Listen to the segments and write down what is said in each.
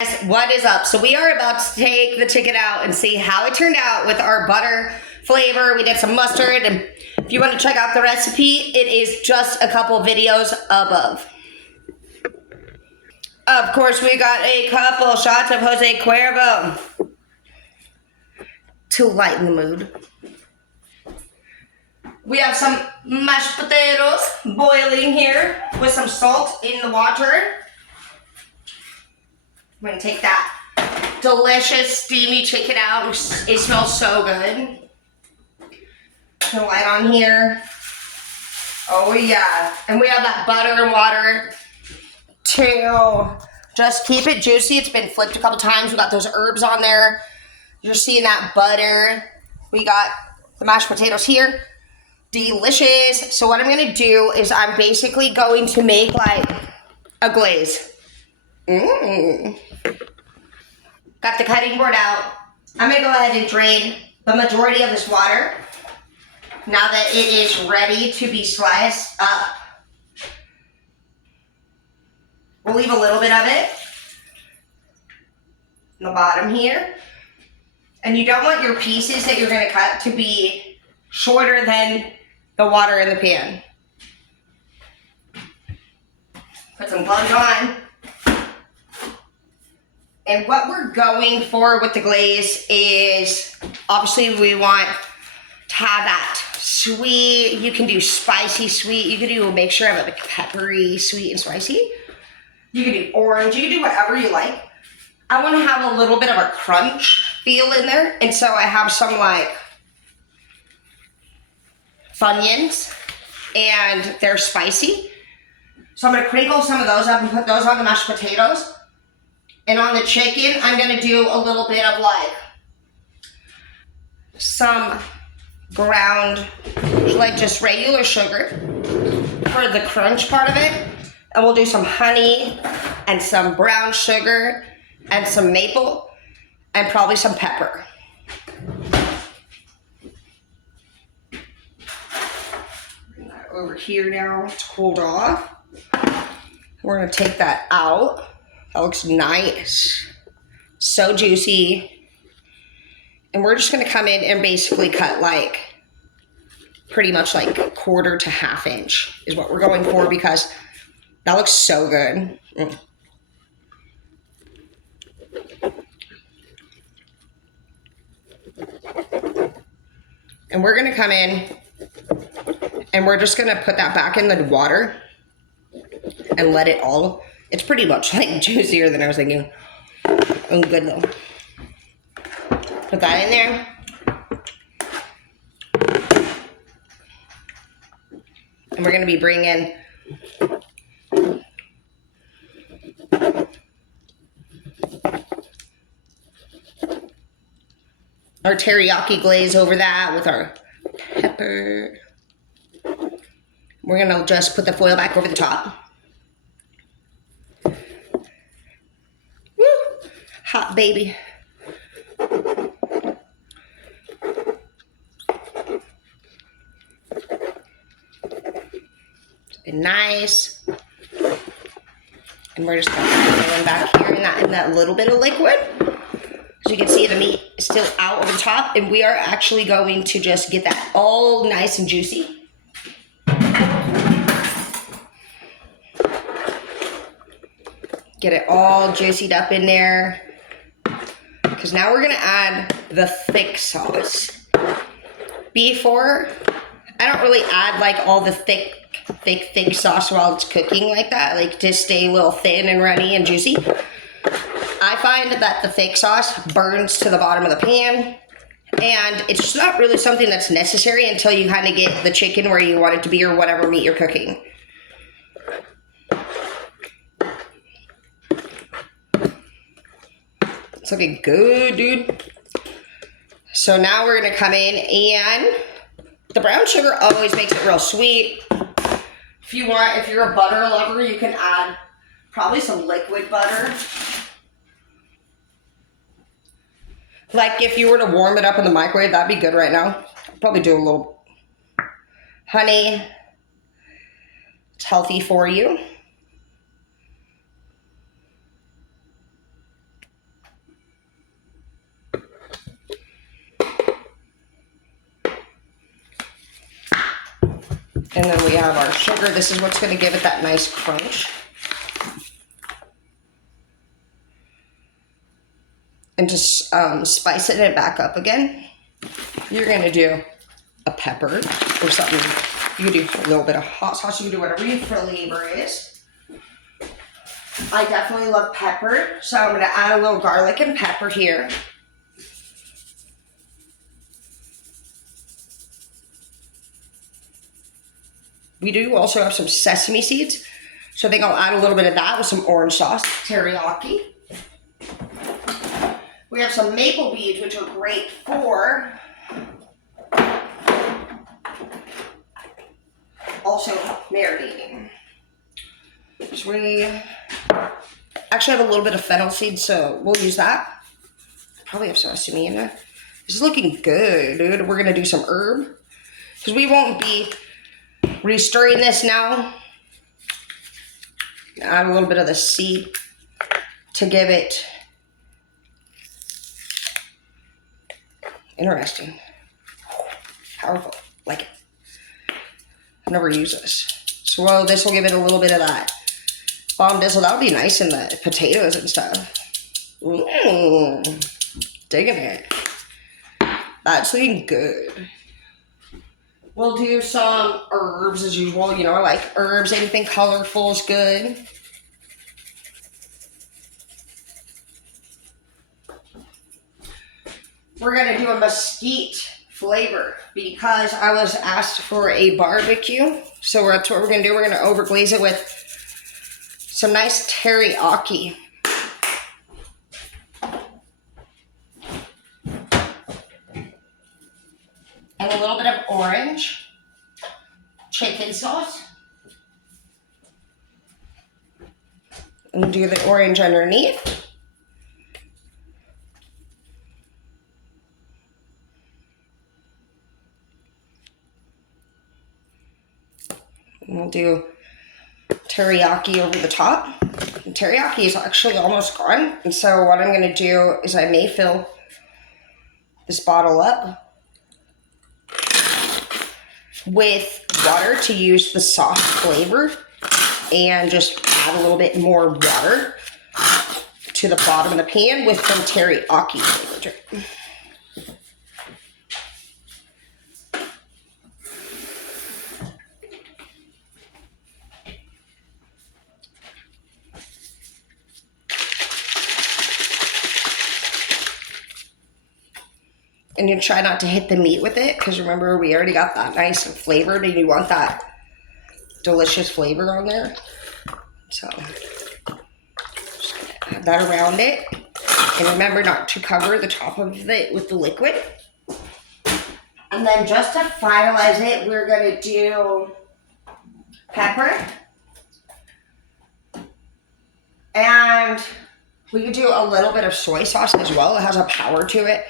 Guys, what is up? So we are about to take the chicken out and see how it turned out with our butter flavor. We did some mustard, and if you want to check out the recipe, it is just a couple videos above. Of course, we got a couple shots of Jose Cuervo to lighten the mood. We have some mashed potatoes boiling here with some salt in the water. We're gonna take that delicious steamy chicken out. It smells so good. Put a light on here. Oh yeah. And we have that butter and water to just keep it juicy. It's been flipped a couple times. We got those herbs on there. You're seeing that butter. We got the mashed potatoes here. Delicious. So what I'm gonna do is I'm basically going to make like a glaze. Got the cutting board out. I'm gonna go ahead and drain the majority of this water now that it is ready to be sliced up. We'll leave a little bit of it in the bottom here. And you don't want your pieces that you're gonna cut to be shorter than the water in the pan. Put some gloves on. And what we're going for with the glaze is, obviously we want to have that sweet, you can do spicy sweet, you can do a mixture of it like peppery, sweet, and spicy. You can do orange, you can do whatever you like. I want to have a little bit of a crunch feel in there, and so I have some like Funyuns, and they're spicy. So I'm going to crinkle some of those up and put those on the mashed potatoes. And on the chicken, I'm gonna do a little bit of like some ground, like just regular sugar for the crunch part of it. And we'll do some honey and some brown sugar and some maple and probably some pepper. Bring that over here now. It's cooled off. We're gonna take that out. That looks nice. So juicy. And we're just gonna come in and basically cut like pretty much like 1/4 to 1/2 inch is what we're going for, because that looks so good. And we're gonna come in and we're just gonna put that back in the water and let it all, it's pretty much like juicier than I was thinking. Oh, good though. Put that in there. And we're gonna be bringing our teriyaki glaze over that with our pepper. We're gonna just put the foil back over the top. Hot baby. Nice. And we're just gonna put it back here in that little bit of liquid. As you can see, the meat is still out over the top, and we are actually going to just get that all nice and juicy. Get it all juicied up in there. Because now we're gonna add the thick sauce. Before, I don't really add like all the thick sauce while it's cooking like that, like to stay a little thin and runny and juicy. I find that the thick sauce burns to the bottom of the pan, and it's not really something that's necessary until you kind of get the chicken where you want it to be or whatever meat you're cooking. It's looking good, dude. So now we're gonna come in, and the brown sugar always makes it real sweet. If you want, if you're a butter lover, you can add probably some liquid butter. Like if you were to warm it up in the microwave, that'd be good right now. Probably do a little honey. It's healthy for you. And then we have our sugar. This is what's going to give it that nice crunch. And just spicing it back up again, you're going to do a pepper or something. You can do a little bit of hot sauce. You can do whatever your flavor is. I definitely love pepper, so I'm going to add a little garlic and pepper here. We do also have some sesame seeds, so I think I'll add a little bit of that with some orange sauce, teriyaki. We have some maple beads, which are great for also marinating. So we actually have a little bit of fennel seeds, so we'll use that. Probably have sesame in there. This is looking good, dude. We're gonna do some herb, because we won't be re-stirring this now. Add a little bit of the seed to give it interesting, powerful, like it. I've never used this. So this will give it a little bit of that bomb dizzle. That'll be nice in the potatoes and stuff. Ooh, digging it. That's looking good. We'll do some herbs as usual. You know, I like herbs. Anything colorful is good. We're gonna do a mesquite flavor because I was asked for a barbecue. So that's what we're gonna do. We're gonna overglaze it with some nice teriyaki. And a little bit of orange chicken sauce. And do the orange underneath. And we'll do teriyaki over the top. And teriyaki is actually almost gone. And so what I'm gonna do is I may fill this bottle up with water to use the soft flavor and just add a little bit more water to the bottom of the pan with some teriyaki flavor to it. And you try not to hit the meat with it, because remember, we already got that nice and flavored, and you want that delicious flavor on there. So, just gonna add that around it. And remember not to cover the top of it with the liquid. And then just to finalize it, we're gonna do pepper. And we could do a little bit of soy sauce as well. It has a power to it.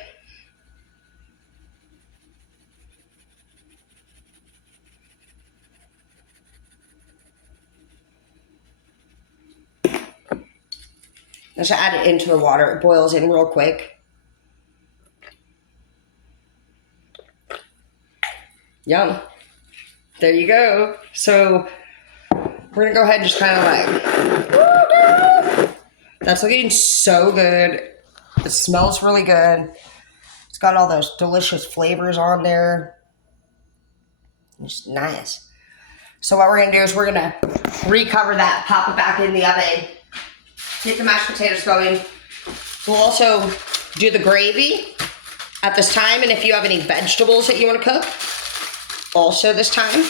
Just add it into the water. It boils in real quick. Yum. There you go. So we're gonna go ahead and just kind of like, that's looking so good. It smells really good. It's got all those delicious flavors on there. It's nice. So what we're gonna do is we're gonna recover that, pop it back in the oven. Get the mashed potatoes going. We'll also do the gravy at this time, and if you have any vegetables that you want to cook, also this time.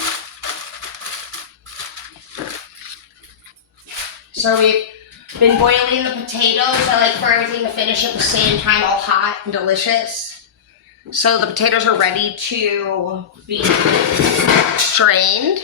So we've been boiling the potatoes. I like for everything to finish at the same time, all hot and delicious. So the potatoes are ready to be strained.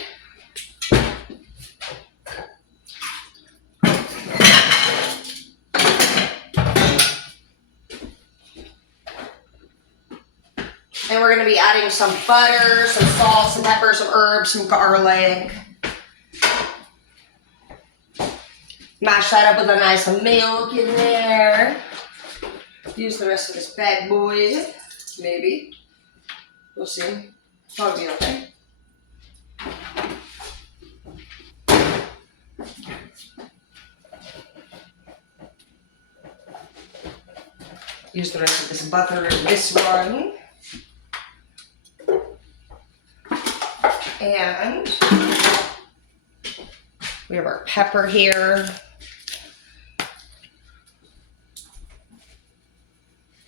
And we're going to be adding some butter, some salt, some pepper, some herbs, some garlic. Mash that up with a nice milk in there. Use the rest of this bad boy, maybe. We'll see. Probably be okay. use the rest of this butter in this one. And we have our pepper here.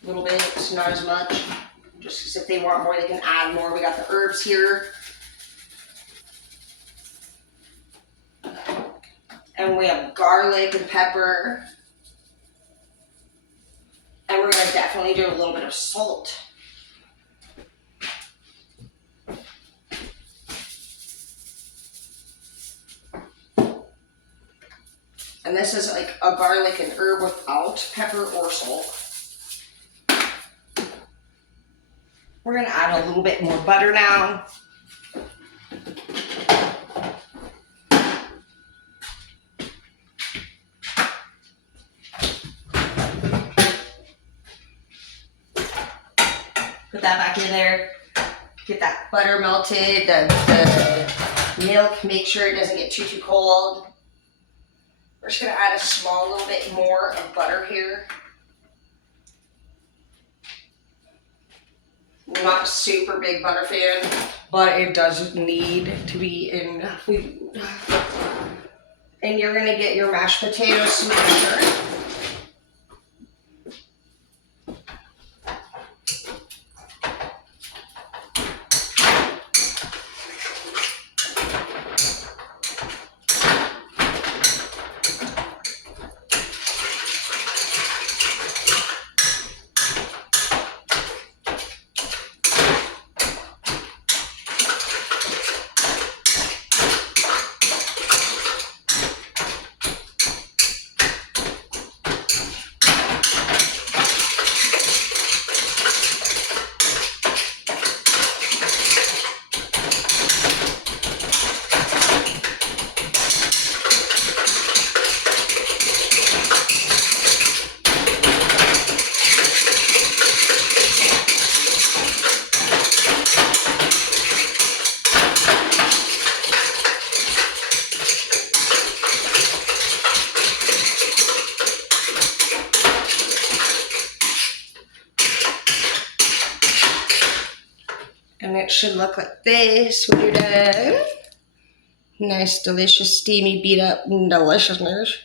A little bit, not as much. Just because if they want more, they can add more. We got the herbs here. And we have garlic and pepper. And we're going to definitely do a little bit of salt. And this is like a garlic and herb without pepper or salt. We're going to add a little bit more butter now. Put that back in there. Get that butter melted, the milk, make sure it doesn't get too cold. We're just gonna add a small little bit more of butter here. I'm not a super big butter fan, but it does need to be in food. And you're gonna get your mashed potato smasher. And it should look like this when you're done. Nice, delicious, steamy, beat up deliciousness.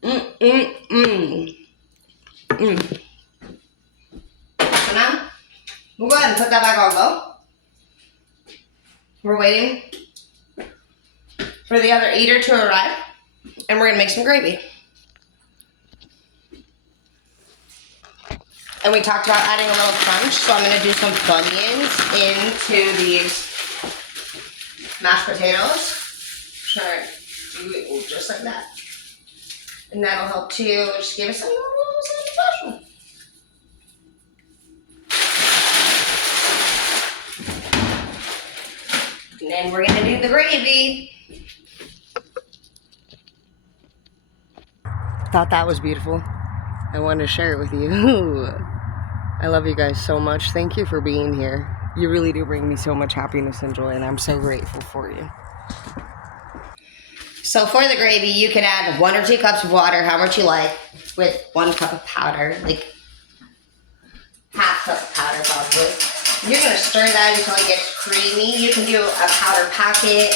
So now, we'll go ahead and put that back on low. We're waiting for the other eater to arrive, and we're gonna make some gravy. And we talked about adding a little crunch, so I'm gonna do some Funyuns into these mashed potatoes. Try to do it just like that. And that'll help to just give us a little satisfaction. And then we're gonna do the gravy. Thought that was beautiful. I wanted to share it with you. I love you guys so much. Thank you for being here. You really do bring me so much happiness and joy, and I'm so grateful for you. So for the gravy, you can add 1 or 2 cups of water, how much you like, with 1 cup of powder, like half cup of powder probably. You're gonna stir that until it gets creamy. You can do a powder packet.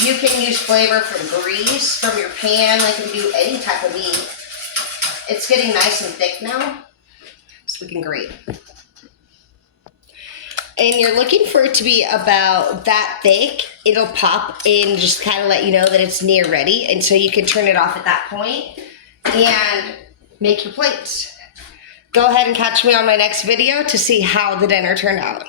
You can use flavor from grease from your pan, like you can do any type of meat. It's getting nice and thick now. It's looking great. And you're looking for it to be about that thick. It'll pop and just kind of let you know that it's near ready. And so you can turn it off at that point and make your plates. Go ahead and catch me on my next video to see how the dinner turned out.